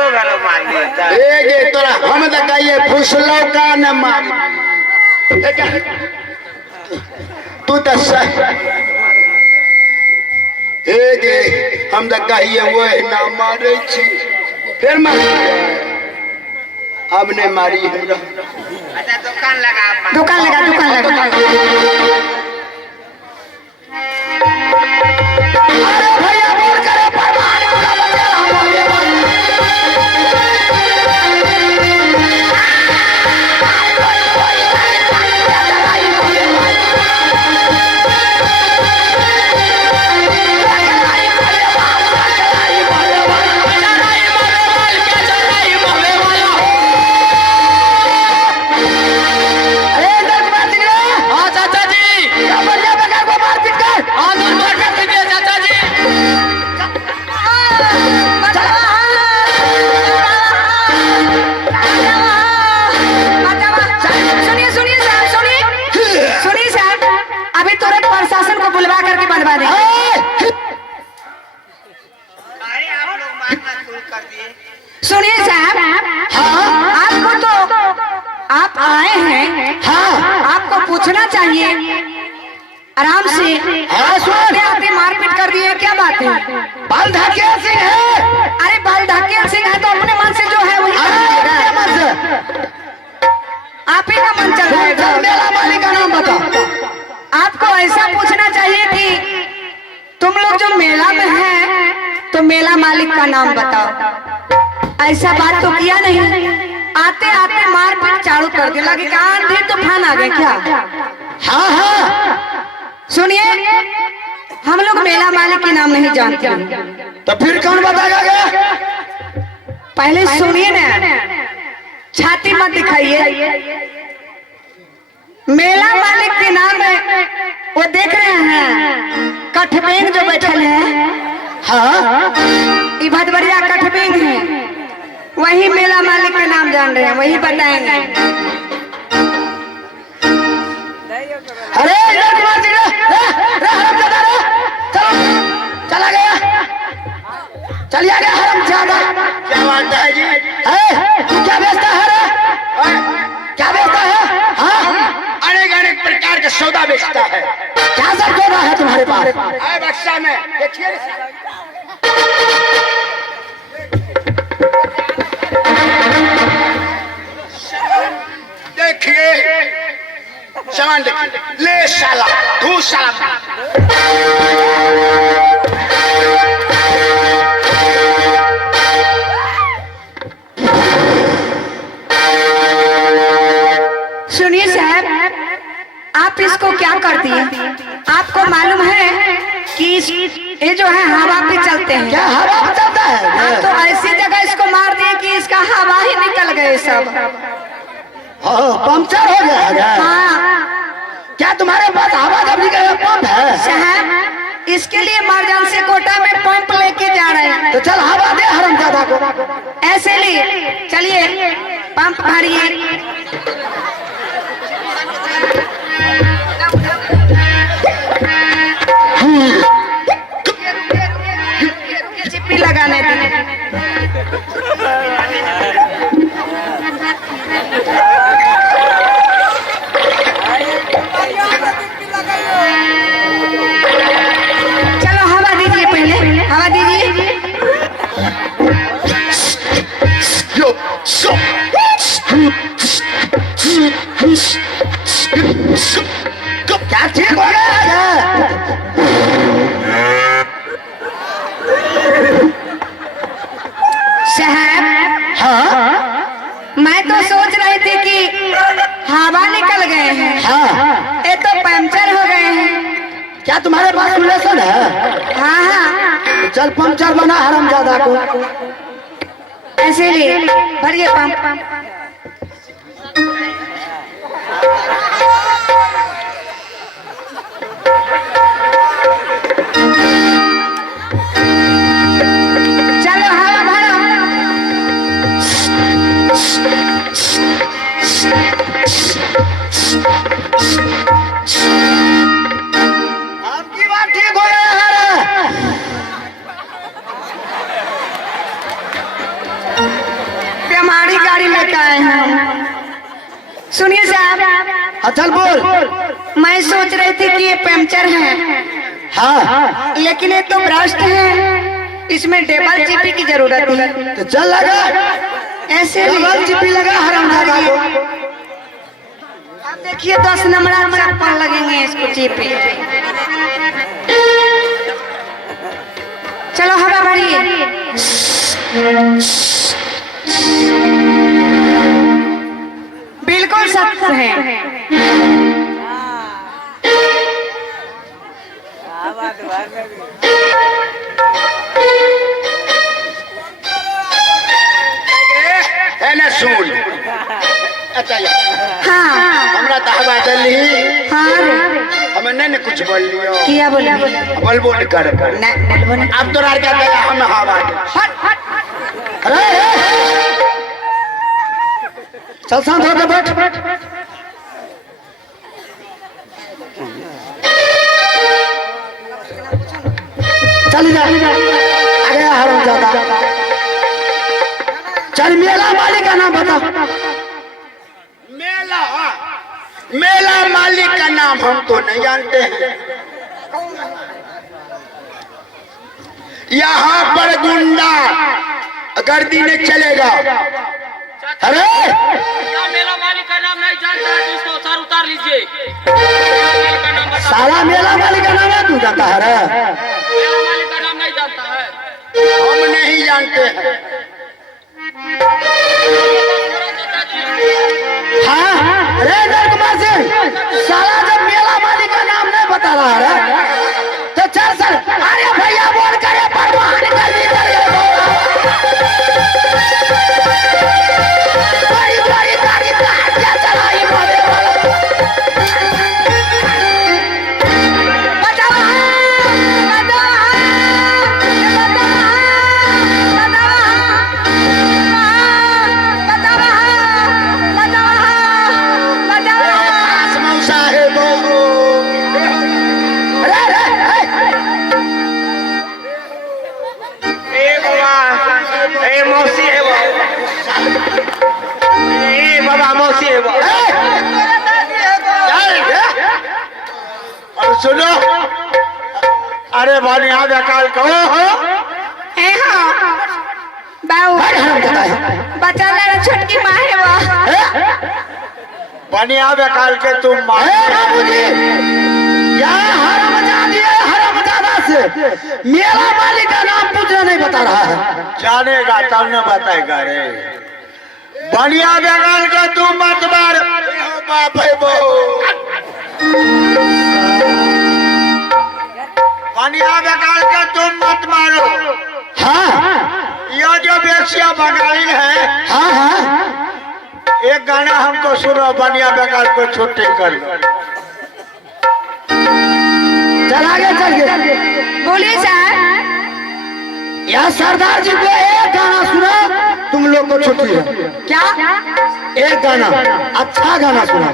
दो घरों मार देता ए जे तोरा हम दकाइए फुसलो का न मार तू तो ए जे हम दकाइए वो ना मारे छी फिर मार हमने मारी हमरा अच्छा दुकान लगा दुकान लगा अरे भैया बोल करे परमान का बजा सुनिए साहब, आपको तो आप आए हैं, आपको पूछना चाहिए आराम से। आते मारपीट कर दिए, क्या बात है? बाल ढाकिया सिंह है। अरे बाल ढाकिया सिंह है तो अपने मन से जो है वही आप ही का मन चल रहा है। मेला मालिक का नाम बता। आपको ऐसा पूछना चाहिए कि तुम लोग जो मेला में हैं तो मेला मालिक का नाम बताओ। ऐसा बात तो किया नहीं, आते आते मारपीट चालू कर दिया। लगे आंधी तूफान आ गए क्या? सुनिए, हम लोग मेला मालिक के नाम नहीं जानते। तो फिर कौन बताएगा गया? पहले सुनिए ना, छाती मत दिखाइए। मेला मालिक के नाम है, वो देख रहे हैं कठबेंग जो बैठल है, ये भदबरिया कठबेंग है, वही मेला मालिक के नाम जान रहे हैं, वही बताएंगे। अरे चला गया, चलिए गया हरामजादा। क्या बात है जी? क्या बेचता है रे? क्या बेचता है? अनेक अनेक प्रकार के सौदा बेचता है। क्या सब सौदा है तुम्हारे पास? बक्सा में देखिए। देखिए सामान देखिए, ले साला तू साला। सुनिए साहब, आप इसको क्या करती हैं? आपको मालूम है कि ये जो है हवा पे चलते हैं। क्या हवा पे चलता है? आप तो ऐसी जगह इसको मार दिए कि इसका हवा ही निकल गए सब। पंक्चर हो गया। हाँ, क्या तुम्हारे पास हवा का भी पंप है? साहब, इसके लिए इमरजेंसी कोटा में पंप लेके जा रहे हैं। तो चल हवा दे हरामजादा को। ऐसे लिए चलिए पंप भरिए। चिप्पी लगाने दें। चलो हवा दीजिए, पहले हवा दीजिए। क्या ठीक हो गया? साहब, मैं तो सोच रही थी कि हवा निकल गए हैं, ये तो पंचर हो गए हैं। क्या तुम्हारे पास रिलेशन है? हाँ, चल पंचर बना हरामजादा को। ऐसे लिए भरिए पंप। चलो हवा भरो। आपकी बात ठीक हो गया है। हमारी गाड़ी लेकर आए हैं। सुनिए साहब, चल बोल। मैं सोच रही थी कि ये पंचर है, हाँ लेकिन ये तो भ्रष्ट है, इसमें डबल जीपी की जरूरत है। तो चल लगा, ऐसे डबल जीपी लगा हरामजादा को। अब देखिए 10 नंबर चप्पल लगेंगे इसको जीपी। चलो हवा भरिए। बिल्कुल सख्त है। है ना सुन। अच्छा हाँ हमरा तो हवा चली, हाँ रे, हमें नहीं कुछ बोल लियो। किया बोले बोलबो नहीं कर। अब तो क्या गया हम हवा अरे चल शांत होकर बैठ। चल जा अरे हरामजादा। चल मेला मालिक का नाम बता। मेला मेला मालिक का नाम हम तो नहीं जानते हैं। यहाँ पर गुंडा गर्दी नहीं चलेगा। अरे या मेला मालिक का नाम नहीं जानता है तो इसको सर उतार लीजिए। सारा मेला मालिक का नाम है, तू जानता है रे? मेला मालिक का नाम नहीं जानता है। हम नहीं जानते हैं। हाँ रे नर कुमार सिंह, साला जब मेला मालिक का नाम नहीं बता रहा है तो चल सर। अरे भैया बोल करे परवान कर दी बड़ी बड़ी गाड़ी क्या चलाई मारे मौसी है वो। बाबा मौसी है वो। और सुनो, अरे बढ़िया बेकार कहो हो। बाबू बचा ले, छोटकी माँ है वो। बढ़िया बेकार के तुम बाबूजी क्या हरामजादा से मेला मालिक का नाम पूछना नहीं बता रहा है। जानेगा तब न बताएगा रे। बढ़िया बेकार के तुम मत मार। बाप है वो बढ़िया बेकार के तुम मत मारो। हाँ यह जो बेसिया बंगाली है, हाँ हाँ, एक गाना हमको सुनो बढ़िया बेकार को छुट्टी कर। चल आगे चल के बोलिए सर। यहाँ सरदार जी को एक गाना सुना, तुम लोग को छुट्टी है। क्या? एक गाना, अच्छा गाना सुना।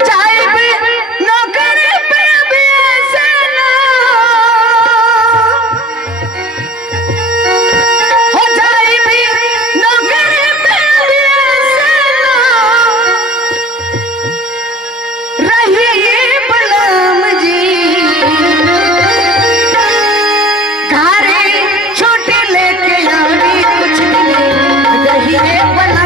चाहे भी नौकरी पे भी ऐसे ना हो, चाहे भी नौकरी पे भी ऐसे ना रहिए बलम जी, घरे छोटे लेके आवी कुछ नहीं रहिए बलम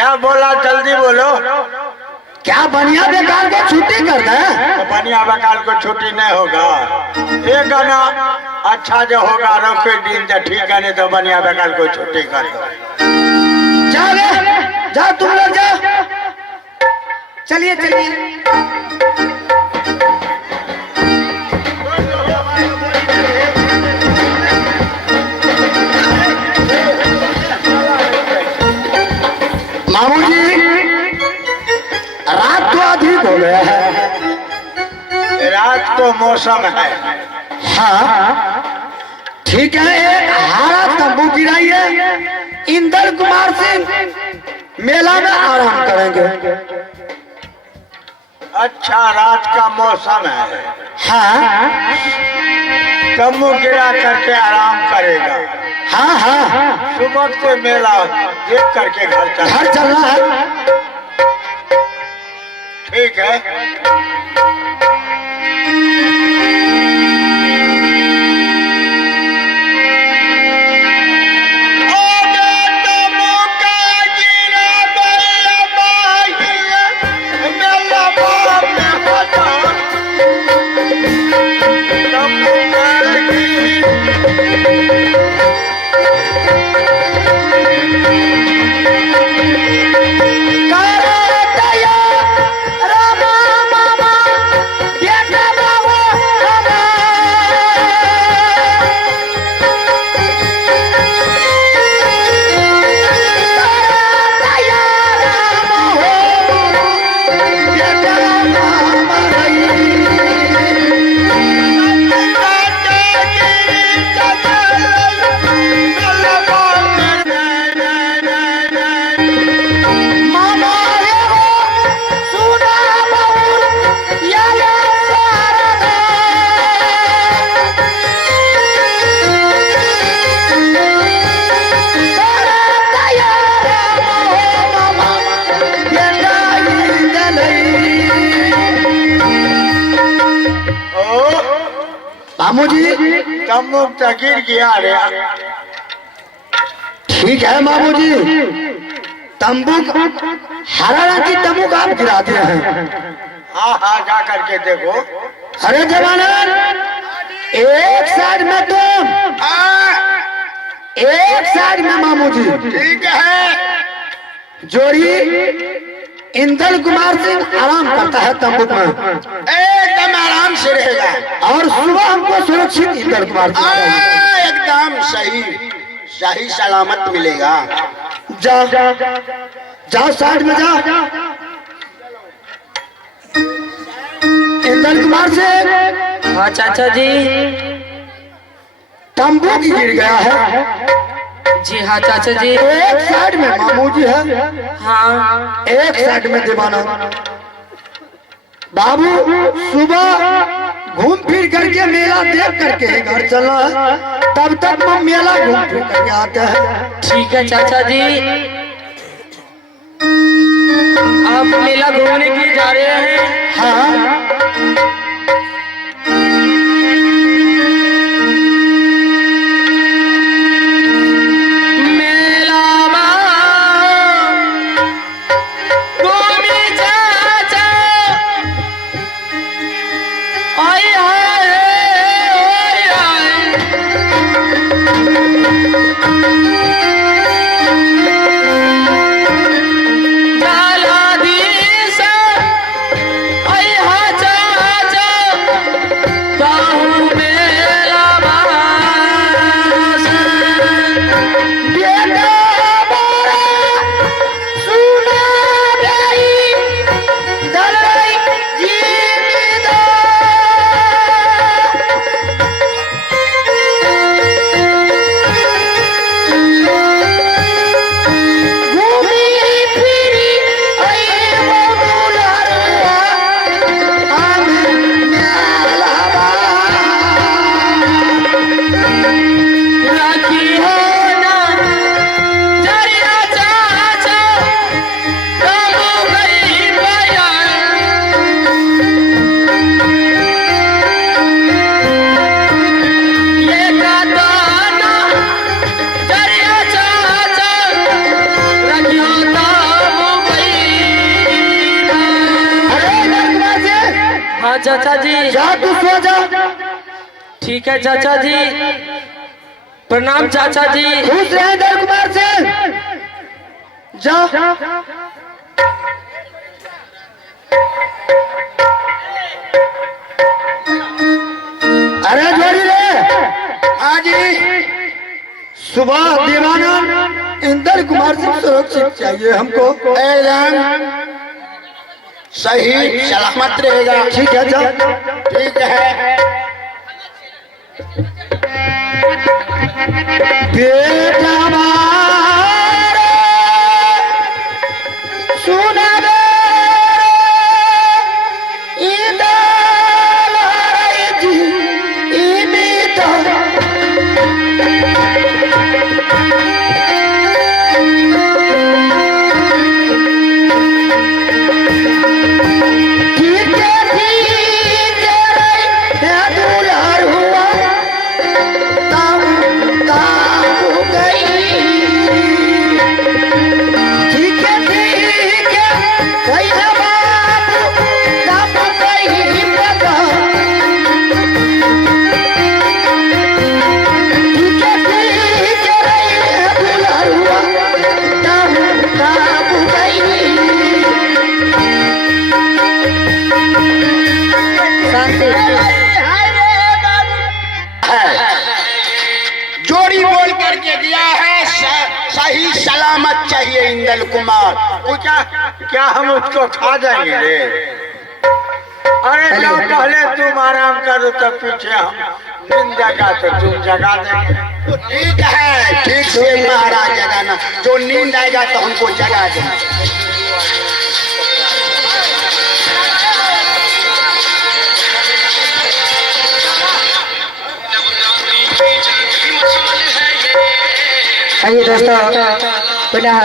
क्या बोला जल्दी बोलो। क्या बनिया बेकार को छुट्टी कर दे? तो बनिया बकाल को छुट्टी नहीं होगा। ये गाना अच्छा जो होगा रोके दिन तो ठीक है, नहीं तो बनिया बकाल को छुट्टी कर दो। जाओ रे, जाओ तुम लोग जाओ। चलिए चलिए। मामू जी रात तो अधिक हो गया है। रात को मौसम है। हाँ ठीक है, एक हारा तंबू गिराइए, इंदर कुमार सिंह मेला में आराम करेंगे। अच्छा रात का मौसम है। हाँ तम्बू गिरा करके आराम करेगा। हाँ हाँ सुबह से मेला देख करके घर चल। घर चलना है। ठीक है। मामू जी तम्बू तो गिर गया रे। ठीक है मामू जी, तंबू हरा रंग की तंबू का आप गिरा दिए हैं। हाँ हाँ जा करके देखो। अरे जवान, एक साइड में तुम, एक साइड में मामू जी। ठीक है। जोड़ी इंदर कुमार सिंह आराम करता है तंबू में, एकदम आराम से रहेगा और सुबह हमको सुरक्षित इंदर कुमार सिंह चाहिए। एकदम सही सही सलामत मिलेगा। जाओ जाओ साइड में जाओ। इंदर कुमार सिंह, हाँ चाचा जी। तंबू की गिर गया है। जी हाँ चाचा जी। एक साइड में मामू जी है, हाँ एक साइड में दीवाना। बाबू सुबह घूम फिर करके मेला देख करके घर चलना है, तब तक हम मेला घूम फिर करके आते हैं। ठीक है चाचा जी। आप मेला घूमने के लिए जा रहे हैं? हाँ जाला दी सा, आई हा चाचा जी। जा तू सो जा। ठीक है चाचा जी, प्रणाम चाचा जी। खुश रहे इंदल कुमार सिंह। जा। अरे जोड़ी रे। हाँ जी। सुबह दीवाना इंदल कुमार सिंह सुरक्षित चाहिए हमको। एकदम सही सलामत रहेगा। ठीक है जा। ठीक है। बेटा मारे सुना दे इंदल जी इमित जोड़ी बोल करके दिया है सही सलामत चाहिए इंदल कुमार। क्या हम उसको खा जाएंगे रे? अरे जो पहले तुम आराम करो तब पीछे हम नींद जगा तो तुम जगा देंगे। तो ठीक है, ठीक से महाराज जगाना। जो नींद आएगा तो हमको जगा देना। आइए दोस्तों पुनः